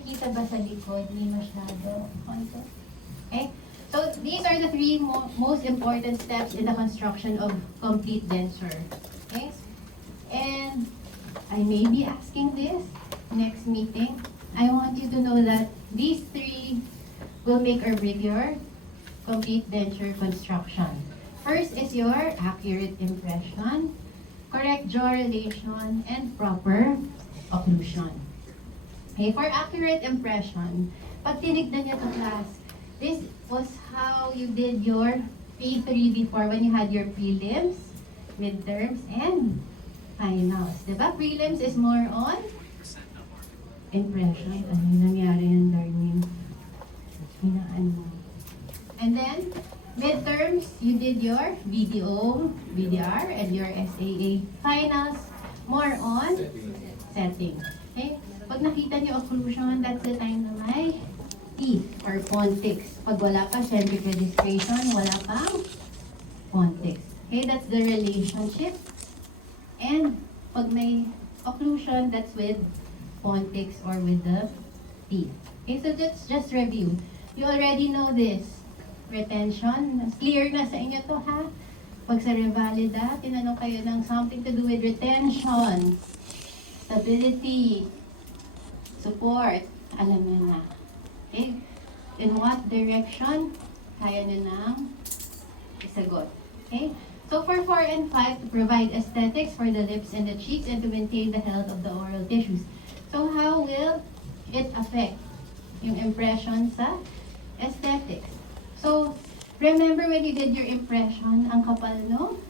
nakikita ba sa likod? May masyado. Konto. Okay? So, these are the three most important steps in the construction of complete denture. Okay? And I may be asking this next meeting. I want you to know that these three will make or break your complete denture construction. First is your accurate impression, correct jaw relation, and proper occlusion. Okay, for accurate impression, pag tinignan niyo to class, this was how you did your P3 before when you had your prelims, midterms, and finals. Diba? Prelims is more on impression. Ano yung nangyari yung learning? Ano. And then, midterms, you did your VDO, VDR, and your SAA. Finals, more on setting. Okay? Pag nakita niyo occlusion, that's the time na may T or Pontics. Pag wala pa, centric registration, wala pang Pontics. Okay, that's the relationship. And pag may occlusion, that's with Pontics or with the T. Okay, so let's just review. You already know this. Retention. Clear na sa inyo to, ha? Pag sa Revalida, tinanong kayo ng something to do with retention, stability, support, alam nyo na. Okay? In what direction, kaya nyo nang isagot. Okay? So for 4 and 5, to provide aesthetics for the lips and the cheeks and to maintain the health of the oral tissues. So how will it affect yung impression sa aesthetics? So, remember when you did your impression, ang kapal no?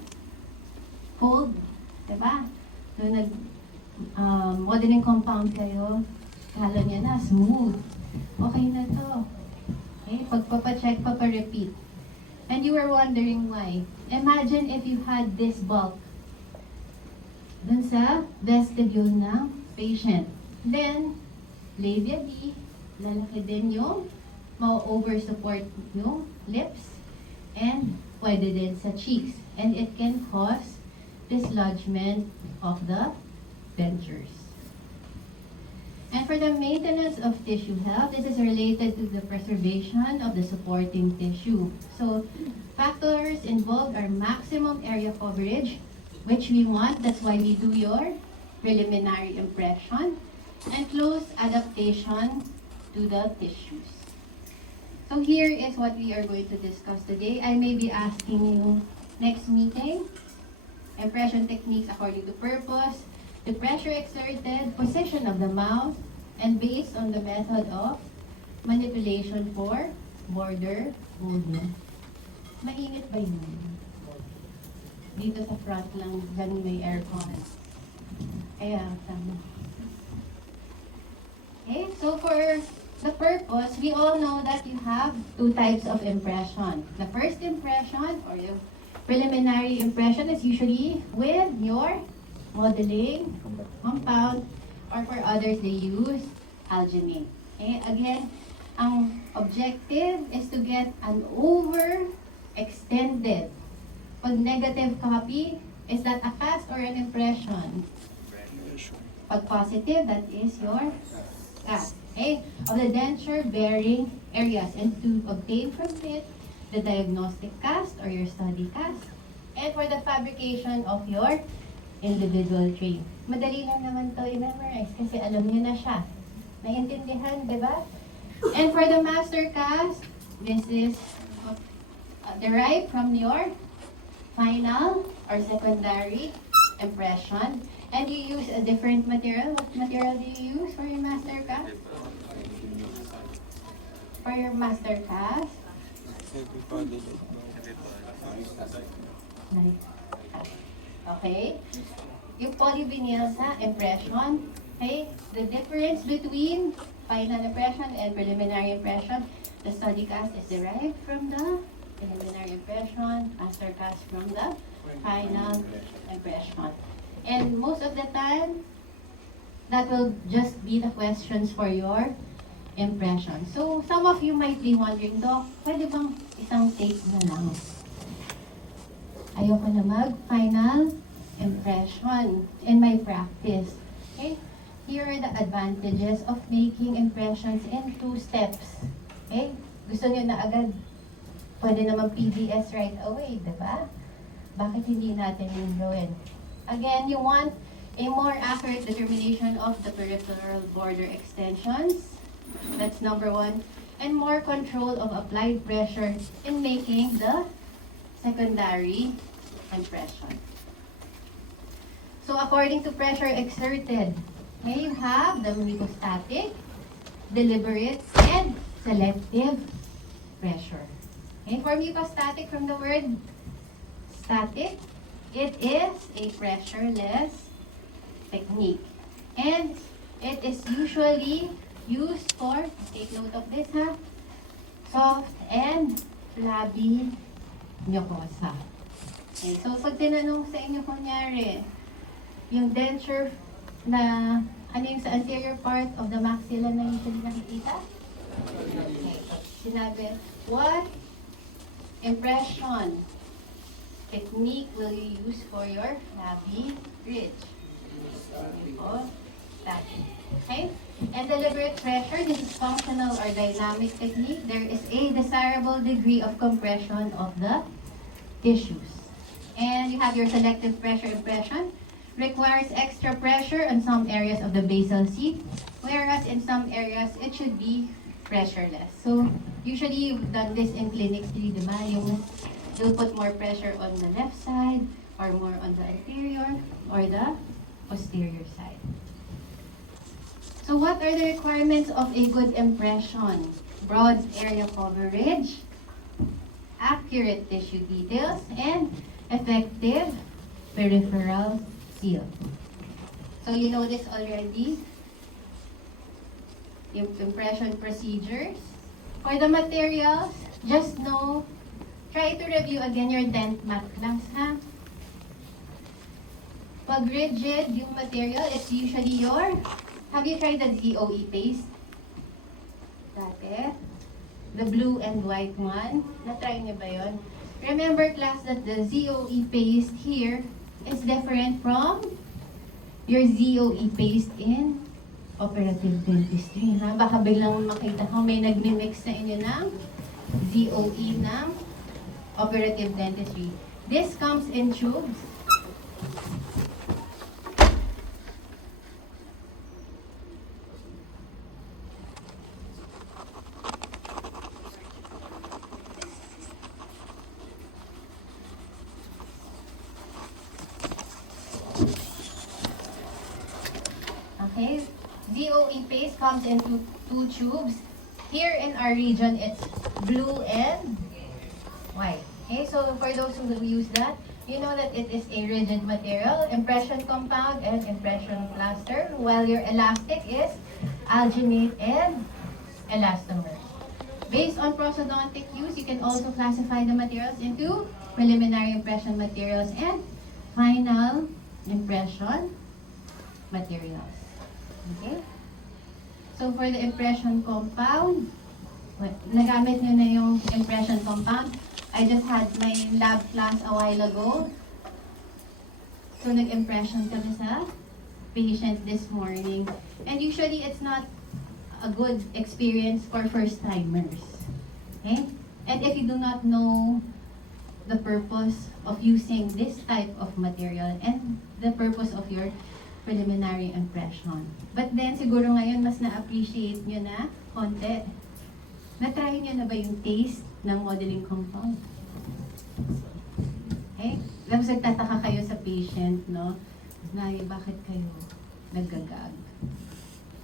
Fold. Diba? So, modeling compound kayo, kala niya na, smooth. Okay na to. Okay? Pagpapacheck, paparepeat. And you were wondering why. Imagine if you had this bulk dun sa vestibule ng patient. Then, labia D, lalaki din yung ma-over-support yung lips and pwede din sa cheeks. And it can cause dislodgement of the dentures. And for the maintenance of tissue health, this is related to the preservation of the supporting tissue. So, factors involved are maximum area coverage, which we want. That's why we do your preliminary impression, and close adaptation to the tissues. So here is what we are going to discuss today. I may be asking you next meeting, impression techniques according to purpose, the pressure exerted, position of the mouth, and based on the method of manipulation for border molding. Mainit ba yun? Dito sa front lang, ganun may aircon. Kaya, tama. Okay, so for the purpose, we all know that you have two types of impression. The first impression, or your preliminary impression, is usually with your modeling compound, or for others, they use alginate. Okay, again, ang objective is to get an overextended. Pag negative copy, is that a cast or an impression? Pag positive, that is your cast. Okay, of the denture bearing areas, and to obtain from it the diagnostic cast or your study cast, and for the fabrication of your individual tray. Madali lang naman to i-memorize kasi alam niyo na siya. Naiintindihan, di ba? And for the master cast, this is derived from your final or secondary impression. And you use a different material. What material do you use for your master cast? For your master cast? Okay. Yung polyvinyl sa impression. Okay. The difference between final impression and preliminary impression, the study cast is derived from the preliminary impression, master cast from the final impression. And most of the time, that will just be the questions for your impression. So, some of you might be wondering, Doc, pwede bang isang take na lang? Ayoko na mag-final impression in my practice. Okay? here are the advantages of making impressions in 2 steps. Okay? Gusto nyo na agad, pwede naman PDS right away, diba? Bakit hindi natin yung gawin? Again, you want a more accurate determination of the peripheral border extensions. That's number 1. And more control of applied pressure in making the secondary impression. So according to pressure exerted, okay, you have the mucostatic, deliberate, and selective pressure. Okay, for mucostatic, from the word static, it is a pressureless technique. And it is usually used for, take note of this ha, soft and flabby mucosa. Okay, so pag tinanong sa inyo kunyari, yung denture na ano yung sa anterior part of the maxilla na usually nakikita? Okay, sinabi, what impression technique will you use for your flabby ridge? O static. Okay? And deliberate pressure, this is functional or dynamic technique. There is a desirable degree of compression of the tissues. And you have your selective pressure impression. Requires extra pressure on some areas of the basal seat, whereas in some areas, it should be pressureless. So, usually you've done this in clinics, di ba? You'll put more pressure on the left side, or more on the anterior, or the posterior side. So what are the requirements of a good impression? Broad area coverage, accurate tissue details, and effective peripheral seal. So you know this already. Impression procedures. For the materials, just know, try to review again your dent mat class, ha? Pag rigid yung material, it's usually your, have you tried the ZOE paste? Dati? The blue and white one? Na-try niyo ba yun? Remember class that the ZOE paste here is different from your ZOE paste in operative dentistry. Ha? Baka biglang makita ko may nagmimix sa inyo ng ZOE ng operative dentistry. This comes in tubes. Okay, ZOE paste comes in two tubes. Here in our region, it's blue and white. Okay, so for those who use that, you know that it is a rigid material, impression compound and impression plaster, while your elastic is alginate and elastomer. Based on prosthodontic use, you can also classify the materials into preliminary impression materials and final impression materials. Okay? So for the impression compound, nagamit nyo na yung impression compound. I just had my lab class a while ago. So nag-impression kami sa patient this morning. And usually it's not a good experience for first-timers. Okay? And if you do not know the purpose of using this type of material and the purpose of your preliminary impression. But then, siguro ngayon, mas na-appreciate nyo na konti. Na-try nyo na ba yung taste ng modeling compound? Okay? Tapos nagtataka kayo sa patient, no? Nay, bakit kayo naggagag?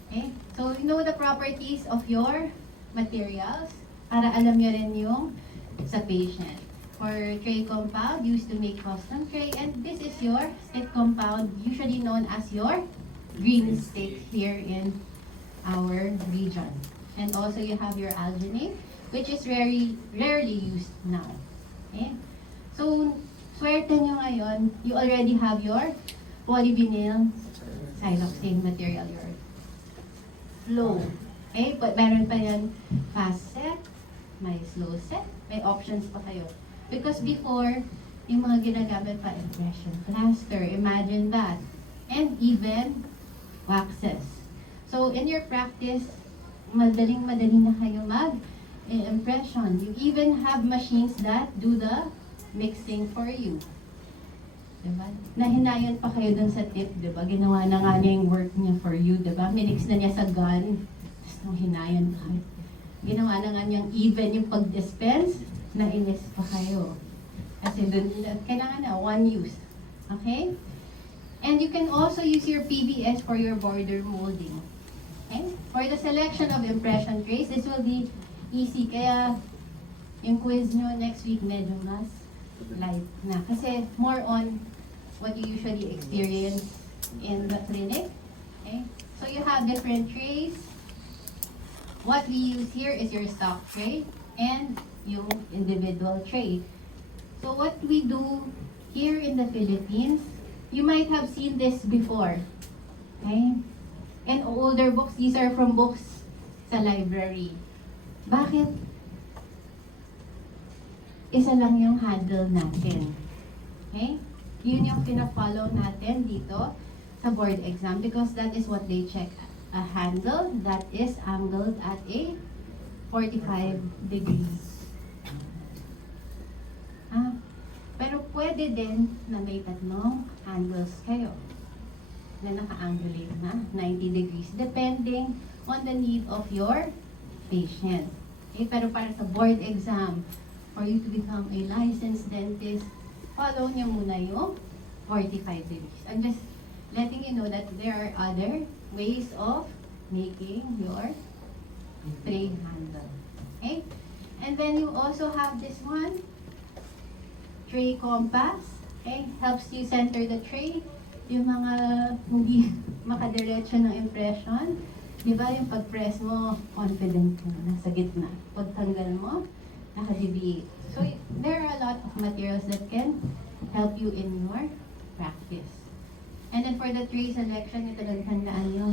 Okay? So, you know the properties of your materials para alam nyo rin yung sa patient. For tray compound, used to make custom tray, and this is your stick compound, usually known as your green stick here in our region. And also you have your alginate, which is rarely used now. Okay? So, swerte nyo ngayon, you already have your polyvinyl siloxane material, your flow. Okay? But meron pa yan fast set, may slow set, may options pa kayo. Because before, yung mga ginagamit pa impression plaster, imagine that. And even waxes. So in your practice, madaling-madali na kayo mag-impression. You even have machines that do the mixing for you. Diba? Nahinayan pa kayo dun sa tip, diba? Ginawa na nga niya yung work niya for you, diba? Minix na niya sa gun, tapos nung hinayan pa kayo. Ginawa na nga niyang even yung pag-dispense, nainis pa kayo. Kasi dun, kailangan na, one use. Okay? And you can also use your PBS for your border molding. Okay? For the selection of impression trays, this will be easy. Kaya yung quiz nyo next week medyo mas light na. Kasi more on what you usually experience in the clinic. Okay? So you have different trays. What we use here is your stock tray and yung individual tray. So what we do here in the Philippines, you might have seen this before. Okay? And older books, these are from books sa library. Bakit? Isa lang yung handle natin. Okay? Yun yung pina-follow natin dito sa board exam because that is what they check. A handle that is angled at a 45 degrees. Pero pwede din na may tatlong handles kayo na naka-angulate na 90 degrees depending on the need of your patient. Okay? Pero para sa board exam, for you to become a licensed dentist, follow niyo muna yung 45 degrees. I'm just letting you know that there are other ways of making your tray handle. Okay? And then you also have this one, tray compass. Okay? Helps you center the tray. Yung mga hindi makadiretso ng impression, di ba yung pag-press mo, confident ka, nasa gitna. Pagtanggal mo, naka-deviate. So there are a lot of materials that can help you in your practice. And then for the tray selection, ito lang tandaan nyo,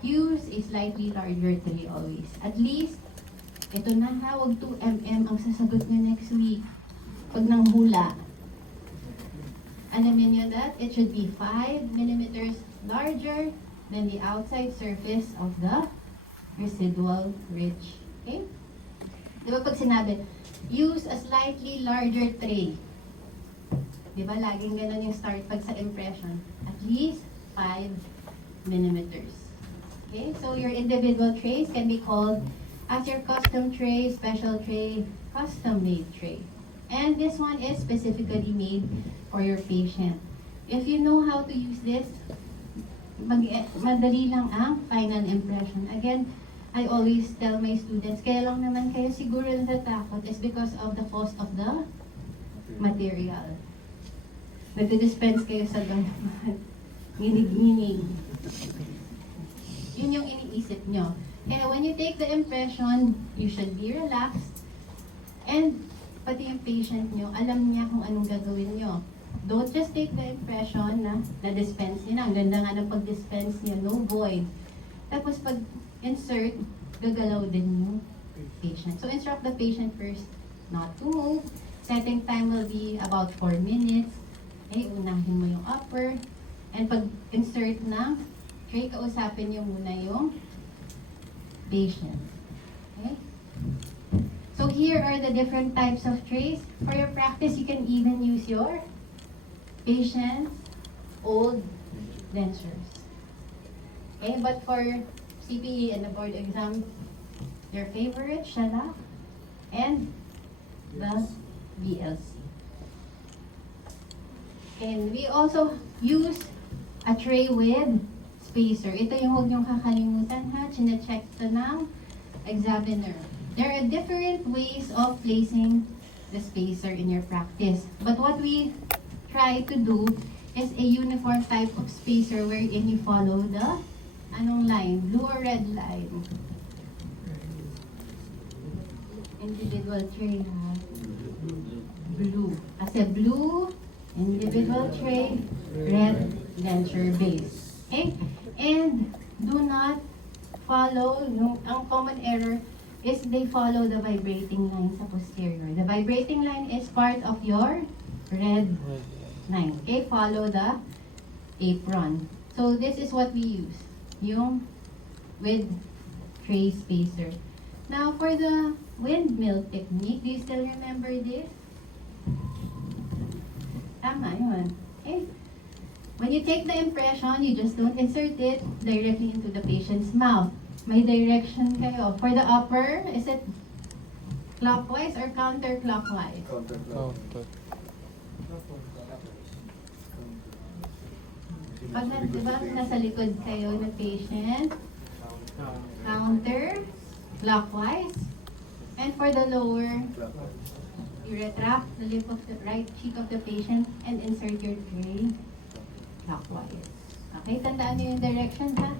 use a slightly larger tray always. At least, ito na ha, huwag 2 mm ang sasagot nyo next week. Pag nang hula. Alamin nyo that it should be 5 millimeters larger than the outside surface of the residual ridge. Okay? Di ba pag sinabi, use a slightly larger tray. Di ba laging ganun yung start pag sa impression? At least 5 millimeters. Okay? So your individual trays can be called as your custom tray, special tray, custom made tray. And this one is specifically made for your patient. If you know how to use this, madali lang ang final impression. Again, I always tell my students, kaya lang naman kayo siguro natatakot is because of the cost of the material. Nagdi-dispense kayo sa gamot. Nginig-nginig. Yun yung iniisip nyo. Kaya when you take the impression, you should be relaxed. And pati yung patient nyo, alam niya kung anong gagawin nyo. Don't just take the impression na na-dispense niya. Ang ganda nga ng pag-dispense niya, no void. Tapos pag insert, gagalaw din yung patient. So instruct the patient first not to move. Setting time will be about 4 minutes. Okay, unahin mo yung upper. And pag insert ng tray, kausapin nyo muna yung patient. Okay? So here are the different types of trays. For your practice, you can even use your patient's old dentures. Okay, but for CPE and the board exam, your favorite, shellac, and the BLC. And we also use a tray with spacer. Ito yung huwag niyong kakalimutan ha, chine-check ito ng examiner. There are different ways of placing the spacer in your practice. But what we try to do is a uniform type of spacer wherein you follow the anong line? Blue or red line? Individual tray ha? Blue. Kasi blue, individual tray, red denture base. Okay? And do not follow, ang common error is they follow the vibrating line sa posterior. The vibrating line is part of your red line. Okay? Follow the apron. So this is what we use. Yung with tray spacer. Now, for the windmill technique, do you still remember this? Tama yun. Okay? When you take the impression, you just don't insert it directly into the patient's mouth. May direction kayo. For the upper, is it clockwise or counterclockwise? Pag diba, nasa likod kayo ng patient, counter, clockwise. And for the lower, you retract the lip of the right cheek of the patient and insert your tray clockwise. Okay, tandaan niyo yung direction ha.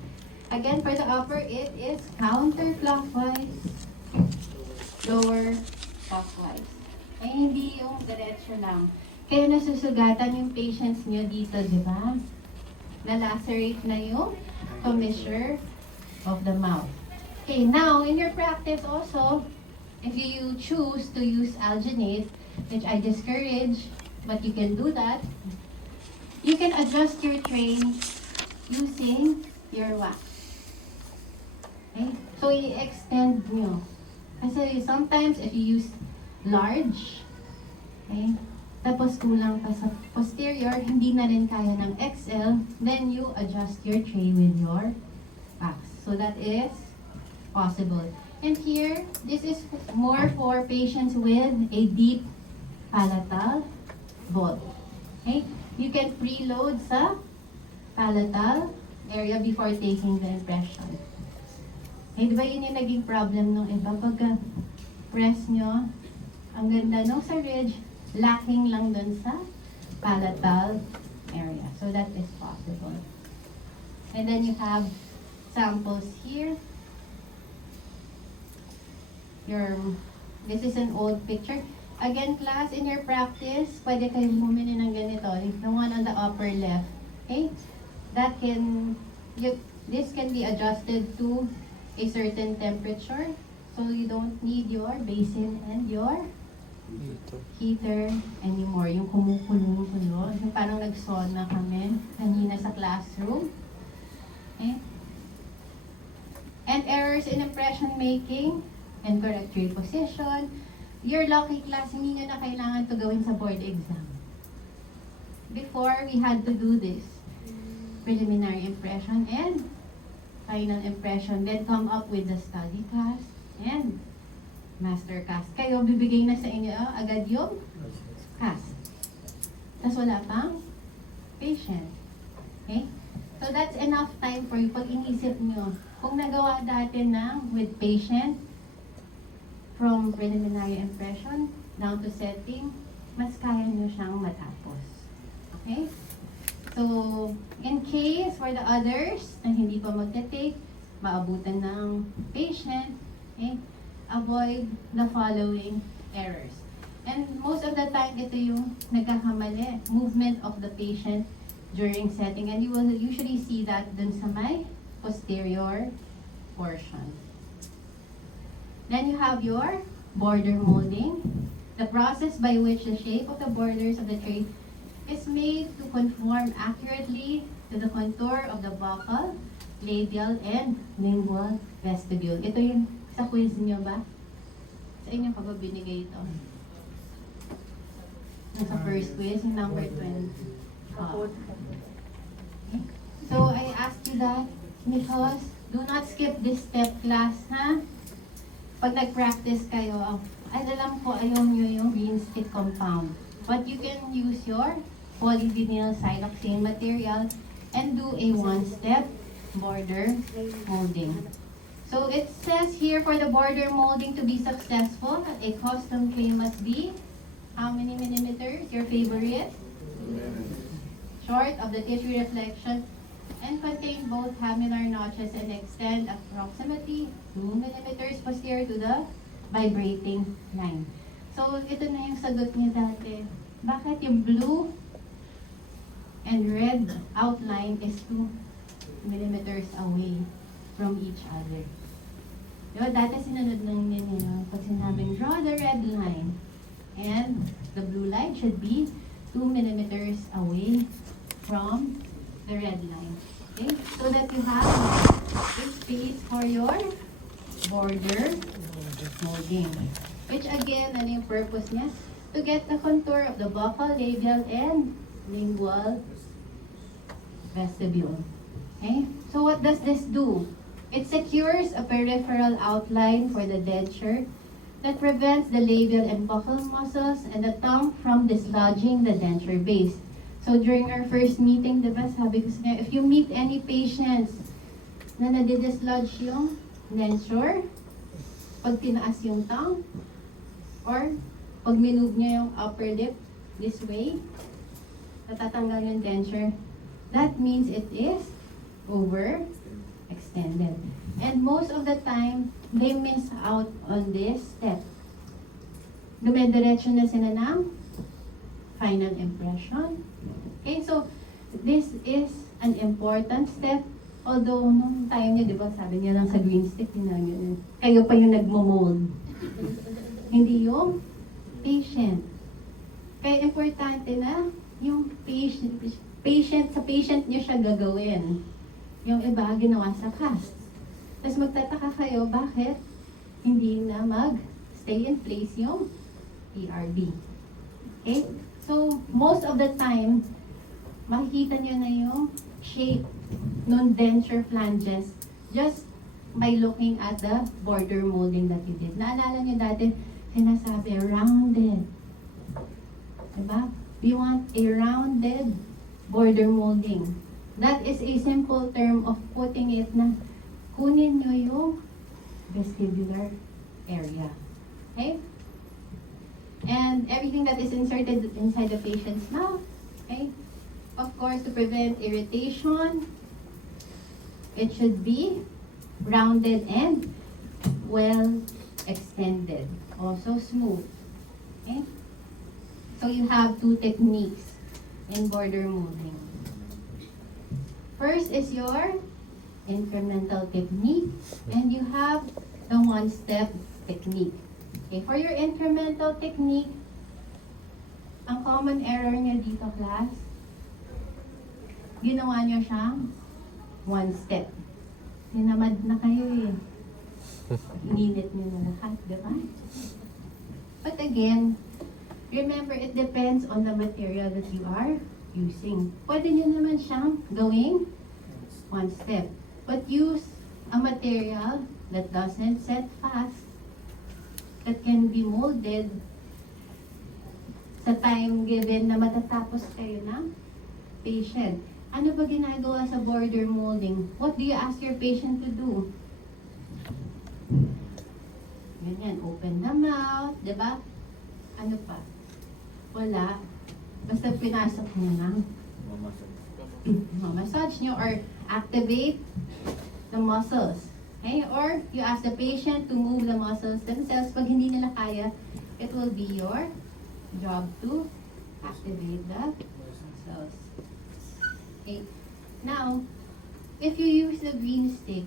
Again, for the upper, it is counterclockwise, lower clockwise. Ay, hindi yung diretso lang. Kaya nasusugatan yung patients niyo dito, di ba? Na-lacerate na yung commissure of the mouth. Okay, now, in your practice also, if you choose to use alginate, which I discourage, but you can do that, you can adjust your tray using your wax. Okay? So, i-extend nyo. Kasi sometimes, if you use large, okay, tapos kulang pa sa posterior, hindi na rin kaya ng XL, then you adjust your tray with your wax. So, that is possible. And here, this is more for patients with a deep palatal vault. Okay? You can preload sa palatal area before taking the impression. Eh, di ba yun yung naging problem nung iba? Pagka press nyo, ang ganda nung sa ridge, lacking lang dun sa palatal area. So that is possible. And then you have samples here. This is an old picture. Again, class, in your practice, pwede kayong bumili ng ganito. The one on the upper left. Okay? This can be adjusted to a certain temperature. So you don't need your basin and your heater anymore. Yung kumukulong-kulo. Yung parang nag-sauna kami kanina sa classroom. Okay? And errors in impression making and correct tray position. You're lucky, class, hindi nyo na kailangan to gawin sa board exam. Before, we had to do this. Preliminary impression and final impression. Then come up with the study cast and master cast. Kayo, bibigay na sa inyo agad yung cast. Tapos wala pang patient. Okay? So that's enough time for you. Pag inisip nyo, kung nagawa dati na with patient, from preliminary impression down to setting, mas kaya nyo siyang matapos. Okay? So, in case for the others na hindi pa magte-take, maabutan ng patient, okay, avoid the following errors. And most of the time, ito yung nagkakamali, movement of the patient during setting. And you will usually see that dun sa may posterior portion. Then you have your border molding, the process by which the shape of the borders of the tray is made to conform accurately to the contour of the buccal, labial, and lingual vestibule. Ito yung sa quiz niyo ba? Sa inyo pa ba binigay ito? Sa first quiz, yung number 20. Okay. So I asked you that because do not skip this step, class, ha? Pag nag-practice kayo, alam ko ayaw nyo yung green stick compound. But you can use your polyvinyl siloxane material and do a one-step border molding. So it says here for the border molding to be successful, a custom tray must be how many millimeters? Your favorite? Short of the tissue reflection and contain both laminar notches and extend approximately 2 millimeters posterior to the vibrating line. So, ito na yung sagot niya dati. Bakit yung blue and red outline is 2 millimeters away from each other? Diba, dati sinunod lang niya pag sinabing draw the red line and the blue line should be 2 millimeters away from the red line. Okay? So that you have this space for your border molding. Which again, ano yung purpose niya? To get the contour of the buccal, labial, and lingual vestibule. Okay? So what does this do? It secures a peripheral outline for the denture that prevents the labial and buccal muscles and the tongue from dislodging the denture base. So during our first meeting, diba, sabi ko sa inyo, if you meet any patients na nadidislodge yung denture, pag tinaas yung tongue, or pag minove niya yung upper lip this way, natatanggal yung denture, that means it is overextended. And most of the time, they miss out on this step. Dumediretso na sila ng final impression. Okay, so this is an important step. Although, nung time niya, di ba, sabi niya lang sa green stick, kayo pa yung nagmo-mold. Hindi yung patient. Kaya importante na yung sa patient niya siya gagawin. Yung iba, ginawa sa cast. Tapos magtataka kayo, bakit hindi na mag-stay in place yung PRB. Okay? So, most of the time, makikita nyo na yung shape ng denture flanges just by looking at the border molding that you did. Naalala nyo dati, sinasabi, rounded. Diba? We want a rounded border molding. That is a simple term of putting it na kunin nyo yung vestibular area. Okay? And everything that is inserted inside the patient's mouth, okay? Of course, to prevent irritation, it should be rounded and well extended. Also smooth. Okay? So you have two techniques in border molding. First is your incremental technique, and you have the one-step technique. Okay, for your incremental technique, ang common error niya dito, class, ginawa niyo siyang one step. Tinamad na kayo eh. Ininit niyo na lahat, di ba? But again, remember, it depends on the material that you are using. Pwede niyo naman siyang gawing one step. But use a material that doesn't set fast, that can be molded sa time given na matatapos kayo ng patient. Ano ba ginagawa sa border molding? What do you ask your patient to do? Ganyan, open the mouth, di ba? Ano pa? Wala. Basta pinasok nyo lang. Massage nyo or activate the muscles. Okay? Or you ask the patient to move the muscles themselves. Pag hindi nila kaya, it will be your job to activate the muscles. Okay? Now, if you use the green stick,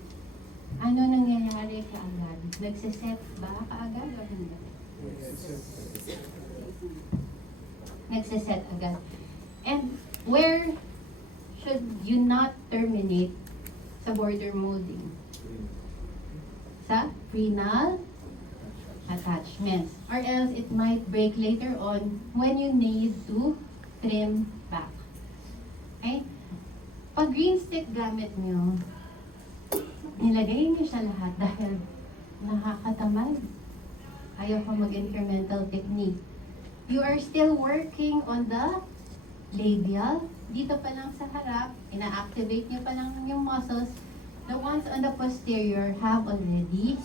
ano nangyayari kaagad? Nagsiset ba kaagad o hindi? Nagsiset agad. And where should you not terminate sa border molding? Sa frenal attachments. Or else it might break later on when you need to trim back. Okay? Pag green stick gamit nyo, nilagay nyo siya lahat dahil nakakatamad. Ayaw ko mag-incremental technique. You are still working on the labial. Dito pa lang sa harap, ina-activate nyo pa lang yung muscles. The ones on the posterior have already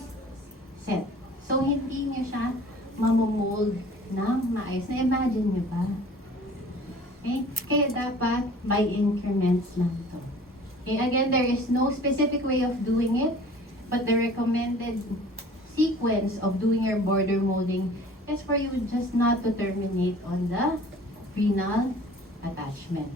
set. So, hindi nyo siya mamomold ng maayos. Na-imagine nyo ba? Okay? Kaya dapat by increments lang to. Okay? Again, there is no specific way of doing it, but the recommended sequence of doing your border molding is for you just not to terminate on the frenal attachment.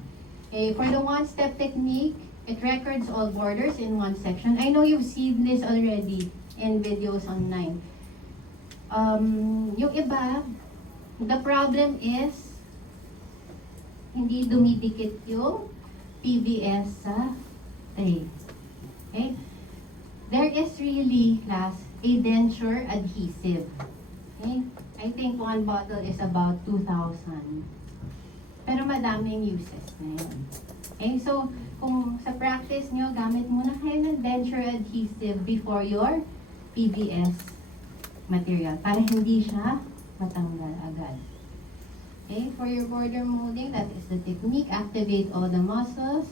Okay, for the one-step technique, it records all borders in one section. I know you've seen this already in videos online. Yung iba, the problem is, hindi dumidikit yung PVS sa tray. Okay? there is really, class, a denture adhesive. Okay? I think one bottle is about 2,000. Pero madaming uses na yun. Okay? So, kung sa practice nyo, gamit muna kayo ng denture adhesive before your PBS material para hindi siya matanggal agad. Okay? For your border molding, that is the technique. Activate all the muscles.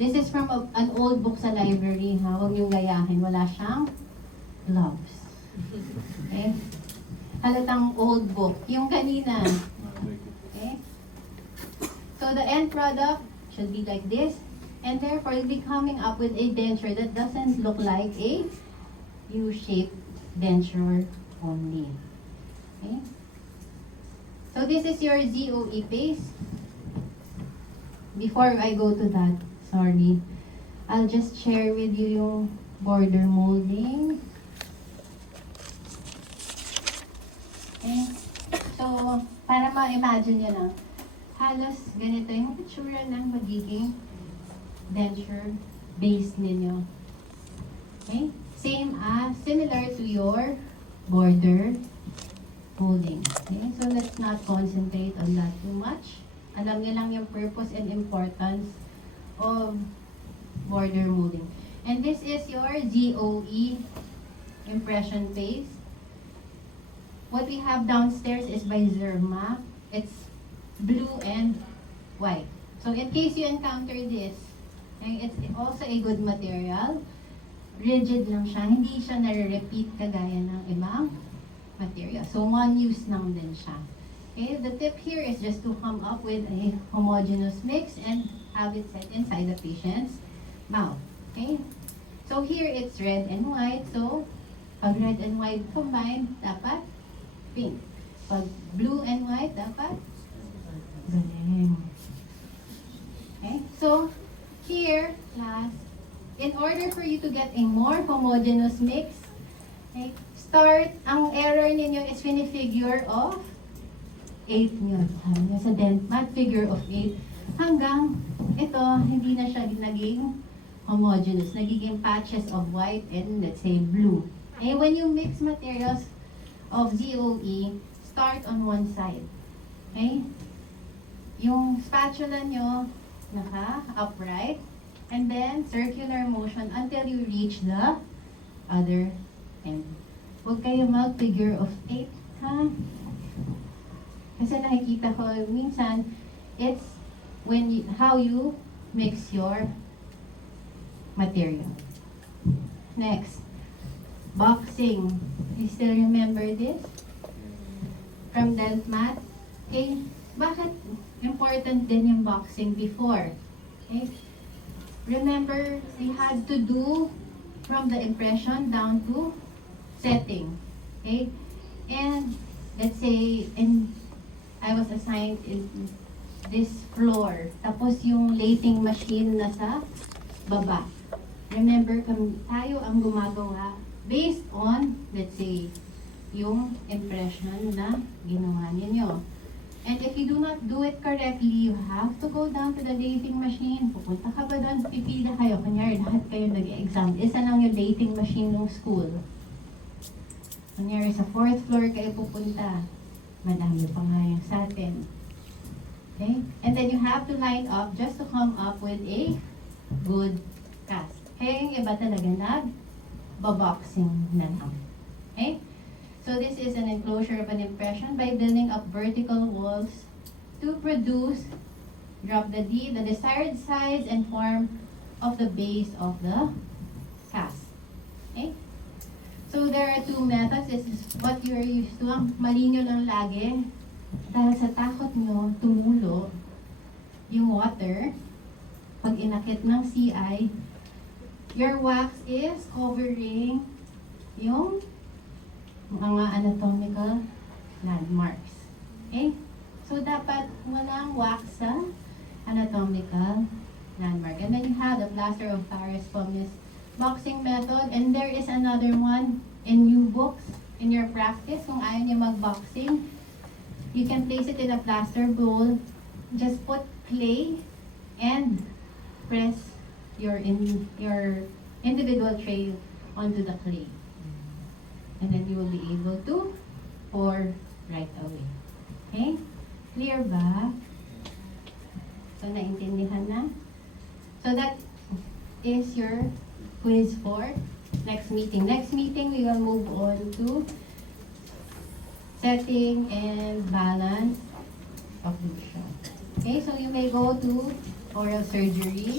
This is from an old book sa library, ha? Huwag niyong gayahin. Wala siyang gloves. Okay? Halatang old book. Yung kanina. Okay? So the end product should be like this. And therefore, you'll be coming up with a denture that doesn't look like a U-shaped denture only. Okay? So this is your ZOE paste. Before I go to that, sorry, I'll just share with you yung border molding. Okay? So, para ma-imagine nyo lang, halos ganito yung itsura ng magiging denture base ninyo. Okay? Similar to your border molding. Okay? So, let's not concentrate on that too much. Alam niyo lang yung purpose and importance of border molding. And this is your ZOE impression paste. What we have downstairs is by Zerma. It's blue and white. So in case you encounter this, okay, it's also a good material. Rigid lang siya. Hindi siya nare-repeat kagaya ng ibang material. So one use lang din siya. Okay, the tip here is just to come up with a homogeneous mix and have it set inside the patient's mouth. Okay, so here it's red and white. So pag red and white combined, dapat pink. Pag blue and white, dapat galing. Okay, so here, class, in order for you to get a more homogeneous mix, okay, ang error ninyo is finifigure of 8 nyo. Sa DentMat, figure of 8. Hanggang ito, hindi na siya naging homogeneous. Nagiging patches of white and let's say blue. And when you mix materials of ZOE, start on one side. Okay? Yung spatula nyo, naka-upright. And then, circular motion until you reach the other end. Huwag kayo mag-figure of 8, ha? Kasi nakikita ko, minsan, it's how you mix your material. Next, boxing. You still remember this? From DentMat? Okay, bakit important din yung boxing before? Okay, remember, we had to do from the impression down to setting. Okay, and let's say, I was assigned in this floor. Tapos yung lathing machine nasa baba. Remember, tayo ang gumagawa based on, let's say, yung impression na ginawa ninyo. And if you do not do it correctly, you have to go down to the lathing machine. Pupunta ka ba doon? Pipila kayo. Kunyari, lahat kayo nag-exam. Isa lang yung lathing machine ng school. Kunyari, sa 4th floor kayo pupunta. Madami pa nga yung sa atin. Okay? And then you have to line up just to come up with a good cast. Kaya yung iba talaga nag-boxing na lang. Okay? So this is an enclosure of an impression by building up vertical walls to produce, drop the D, the desired size and form of the base of the cast. Okay? So there are two methods. This is what you're used to. Ang mali nyo lang lagi, dahil sa takot nyo tumulo yung water, pag inakit ng CI, your wax is covering yung mga anatomical landmarks. Okay? So dapat walang wax sa anatomical landmark. And then you have the plaster of Paris pumice boxing method, and there is another one in new books in your practice. Kung ayaw niyo mag-boxing, you can place it in a plaster bowl, just put clay and press your individual tray onto the clay. And then you will be able to pour right away. Okay? Clear ba? So, naintindihan na? So, that is your quiz for next meeting. Next meeting, we will move on to setting and balance occlusion. Okay, so you may go to oral surgery.